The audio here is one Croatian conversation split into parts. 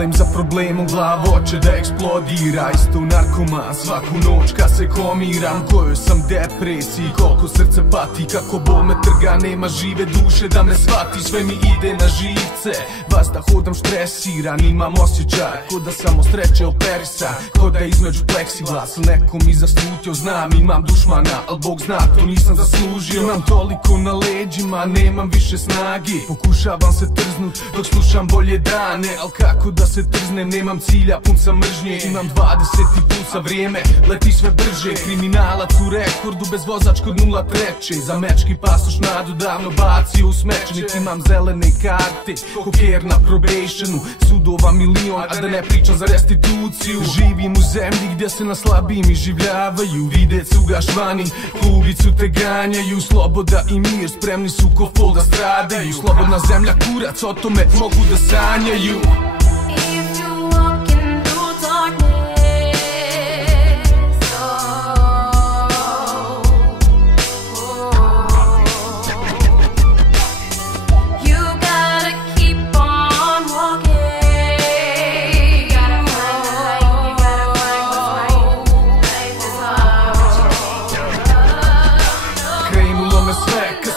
problem za problemom, glava hoće da eksplodira. Isto narkoman svaku noć kad se komiram, kojoj sam depresiji, koliko srce pati, kako bol me trga, nema žive duše da me shvati. Sve mi ide na živce, vas da hodam stresiran, imam osjećaj ko da samo sreće operisan, ko da između pleksiglas nekom iza slutio. Znam imam dušmana, al Bog zna to nisam zaslužio. Imam toliko na leđima, nemam više snage, pokušavam se trznut dok slušam bolje dane, al kako da se trznem, nemam cilja, pun sam mržnje. Imam 20 pulsa, vrijeme leti sve brže, kriminalac u rekordu bez vozačkog 0-3, za mečki pasoš nadu davno bacio u smečnik. Imam zelene karte, koker na probationu, sudova milion, a da ne pričam za restituciju. Živim u zemlji gdje se na slabijim iživljavaju, vide cugaš vani, kubicu te ganjaju. Sloboda i mir spremni su ko fol da stradaju, slobodna zemlja kurac, o tome mogu da sanjaju.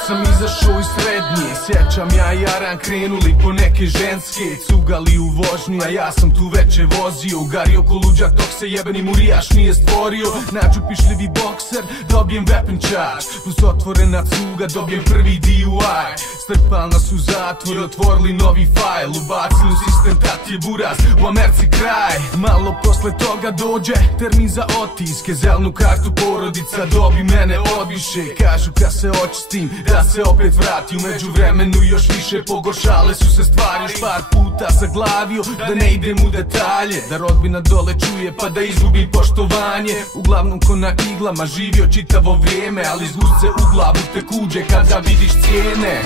Sam izašao iz srednje, sjećam ja i Aran krenuli po neke ženske, cugali u vožnji, a ja sam tu veče vozio, gario ko luđak dok se jebeni murijaš nije stvorio. Nađu pišljivi bokser, dobijem weapon charge, plus otvorena cuga, dobijem prvi DUI. Strpal nas u zatvor, otvorili novi fajl, ubacili u sistem, tat je buraz, u Americi kraj. Malo posle toga dođe termin za otiske, zelnu kartu porodica dobi mene odbiše. Kažu kad se očistim da se opet vrati, umeđu vremenu još više pogoršale su se stvari. Još par puta zaglavio da ne idem u detalje, da rodbina dole čuje pa da izgubim poštovanje. Uglavnom ko na iglama živio čitavo vrijeme, ali iz gušce u glavu te kuđe kada vidiš cijene.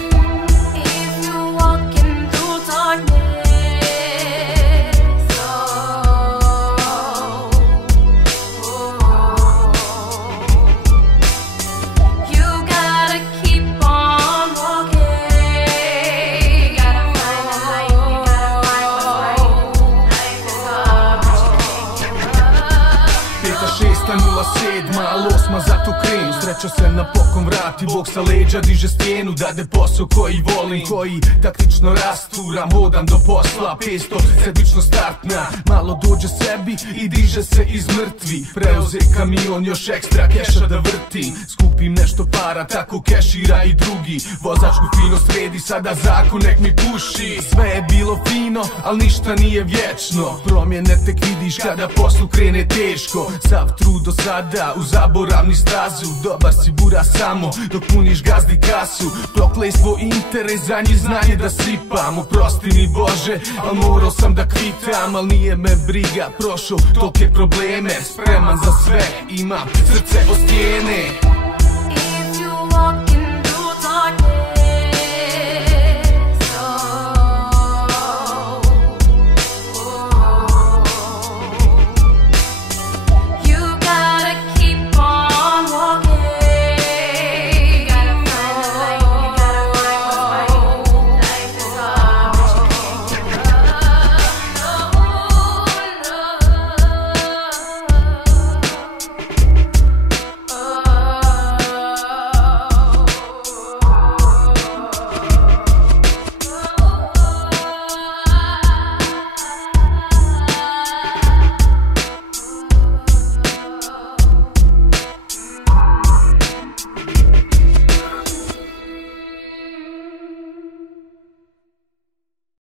Malo osma zato krenu, sreća se napokon vrati, Bog sa leđa diže stijenu, dade posao koji volim, koji taktično rasturam, hodam do posla, 500 sedmično startna, malo dođe sebi i diže se iz mrtvi, preuze kamion, još ekstra keša da vrtim, skupim nešto para, tako kešira i drugi, vozačku fino sredi, sada zakon nek mi puši. Sve je bilo fino, al ništa nije vječno, promjene tek vidiš kada poslu krene teško, sav trud do sada u zaboravni stazu, dobar si bura samo dok puniš gazdi kasu, proklejstvo interes za njih znanje da sipam, oprosti mi Bože, al morao sam da kvitam, al nije me briga, prošao tolke probleme, spreman za sve, imam srce od stijene.